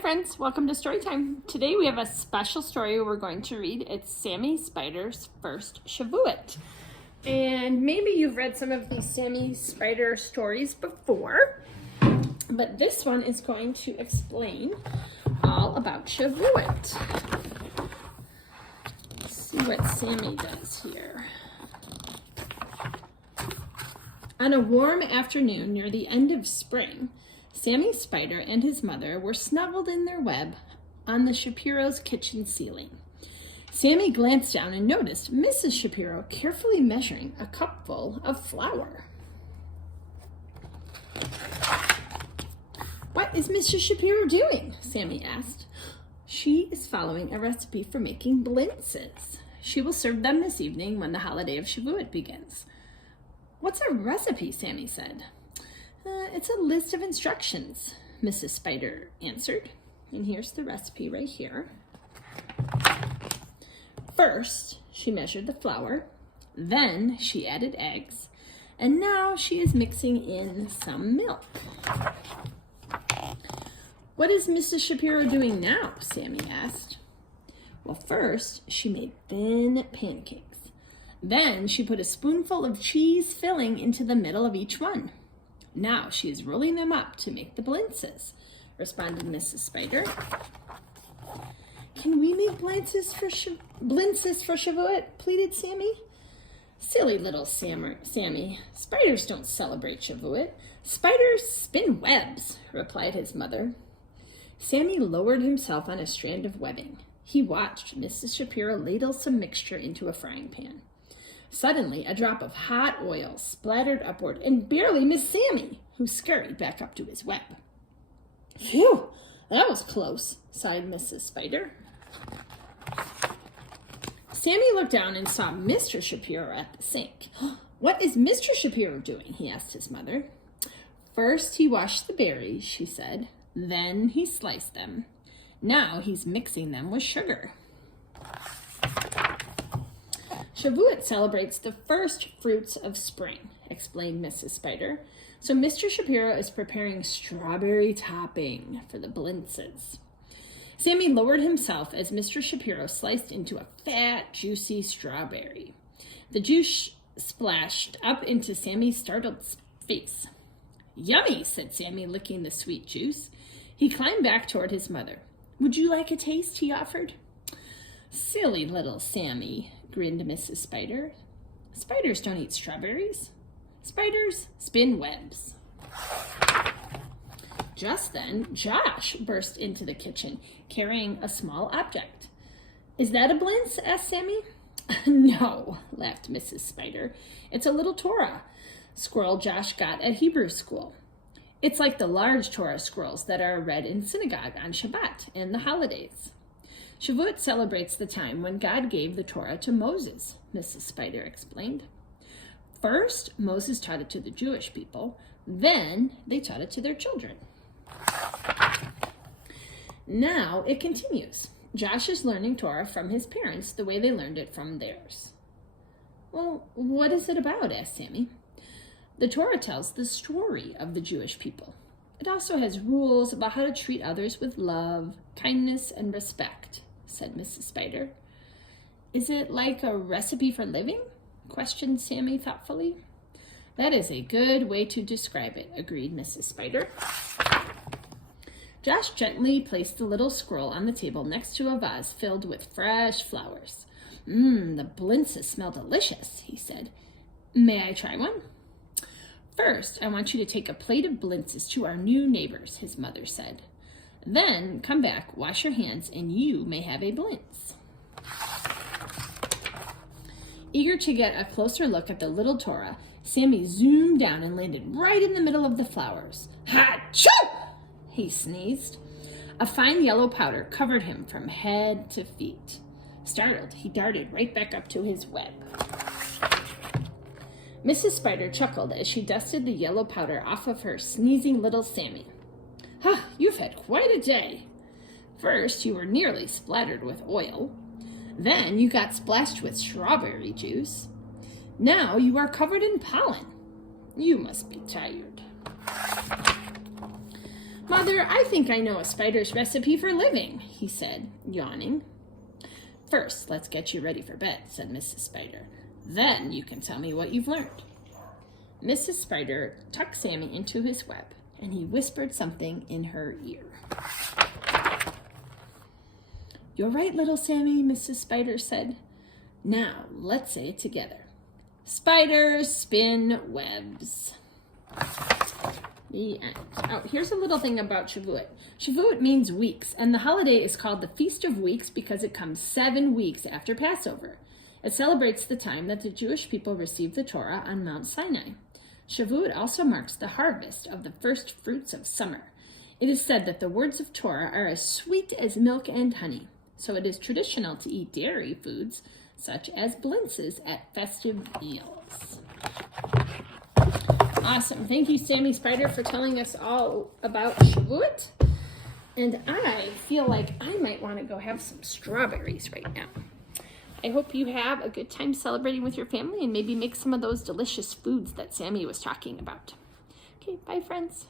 friends, welcome to Storytime. Today we have a special story we're going to read. It's Sammy Spider's first Shavuot. And maybe you've read some of these Sammy Spider stories before, but this one is going to explain all about Shavuot. Let's see what Sammy does here. On a warm afternoon near the end of spring, Sammy Spider and his mother were snuggled in their web on the Shapiro's kitchen ceiling. Sammy glanced down and noticed Mrs. Shapiro carefully measuring a cupful of flour. "What is Mrs. Shapiro doing?" Sammy asked. "She is following a recipe for making blintzes. She will serve them this evening when the holiday of Shavuot begins." "What's a recipe?" Sammy said. It's a list of instructions," Mrs. Spider answered. And here's the recipe right here. First, she measured the flour. Then she added eggs. And now she is mixing in some milk. "What is Mrs. Shapiro doing now?" Sammy asked. "Well, first, she made thin pancakes. Then she put a spoonful of cheese filling into the middle of each one. Now she is rolling them up to make the blintzes," responded Mrs. Spider. "Can we make blintzes for Shavuot?" pleaded Sammy. "Silly little Sammy. Spiders don't celebrate Shavuot. Spiders spin webs," replied his mother. Sammy lowered himself on a strand of webbing. He watched Mrs. Shapiro ladle some mixture into a frying pan. Suddenly, a drop of hot oil splattered upward and barely missed Sammy, who scurried back up to his web. "Phew, that was close," sighed Mrs. Spider. Sammy looked down and saw Mr. Shapiro at the sink. "What is Mr. Shapiro doing?" he asked his mother. "First, he washed the berries," she said. "Then he sliced them. Now he's mixing them with sugar." "Shavuot celebrates the first fruits of spring," explained Mrs. Spider. "So Mr. Shapiro is preparing strawberry topping for the blintzes." Sammy lowered himself as Mr. Shapiro sliced into a fat, juicy strawberry. The juice splashed up into Sammy's startled face. "Yummy," said Sammy, licking the sweet juice. He climbed back toward his mother. "Would you like a taste?" he offered. "Silly little Sammy," grinned Mrs. Spider. "Spiders don't eat strawberries. Spiders spin webs." Just then, Josh burst into the kitchen, carrying a small object. "Is that a blintz?" asked Sammy. "No," laughed Mrs. Spider. "It's a little Torah scroll Josh got at Hebrew school. It's like the large Torah scrolls that are read in synagogue on Shabbat and the holidays." "Shavuot celebrates the time when God gave the Torah to Moses," Mrs. Spider explained. "First, Moses taught it to the Jewish people. Then they taught it to their children. Now it continues. Josh is learning Torah from his parents the way they learned it from theirs." "Well, what is it about?" asked Sammy. "The Torah tells the story of the Jewish people. It also has rules about how to treat others with love, kindness, and respect," said Mrs. Spider. "Is it like a recipe for living?" questioned Sammy thoughtfully. "That is a good way to describe it," agreed Mrs. Spider. Josh gently placed the little scroll on the table next to a vase filled with fresh flowers. The blintzes smell delicious," he said. "May I try one?" "First, I want you to take a plate of blintzes to our new neighbors," his mother said. "Then come back, wash your hands, and you may have a blintz." Eager to get a closer look at the little Torah, Sammy zoomed down and landed right in the middle of the flowers. "Ha-choo!" he sneezed. A fine yellow powder covered him from head to feet. Startled, he darted right back up to his web. Mrs. Spider chuckled as she dusted the yellow powder off of her sneezing little Sammy. You've had quite a day. First, you were nearly splattered with oil. Then you got splashed with strawberry juice. Now you are covered in pollen. You must be tired." Mother, I think I know a spider's recipe for living, he said, yawning. First, let's get you ready for bed, said Mrs. Spider. Then you can tell me what you've learned. Mrs. Spider tucked Sammy into his web, and he whispered something in her ear. You're right, little Sammy, Mrs. Spider said. Now, let's say it together. Spiders spin webs. The end. Oh, here's a little thing about Shavuot. Shavuot means weeks, and the holiday is called the Feast of Weeks because it comes 7 weeks after Passover. It celebrates the time that the Jewish people received the Torah on Mount Sinai. Shavuot also marks the harvest of the first fruits of summer. It is said that the words of Torah are as sweet as milk and honey, so it is traditional to eat dairy foods such as blintzes at festive meals. Awesome. Thank you, Sammy Spider, for telling us all about Shavuot. And I feel like I might want to go have some strawberries right now. I hope you have a good time celebrating with your family and maybe make some of those delicious foods that Sammy was talking about. Okay, bye, friends.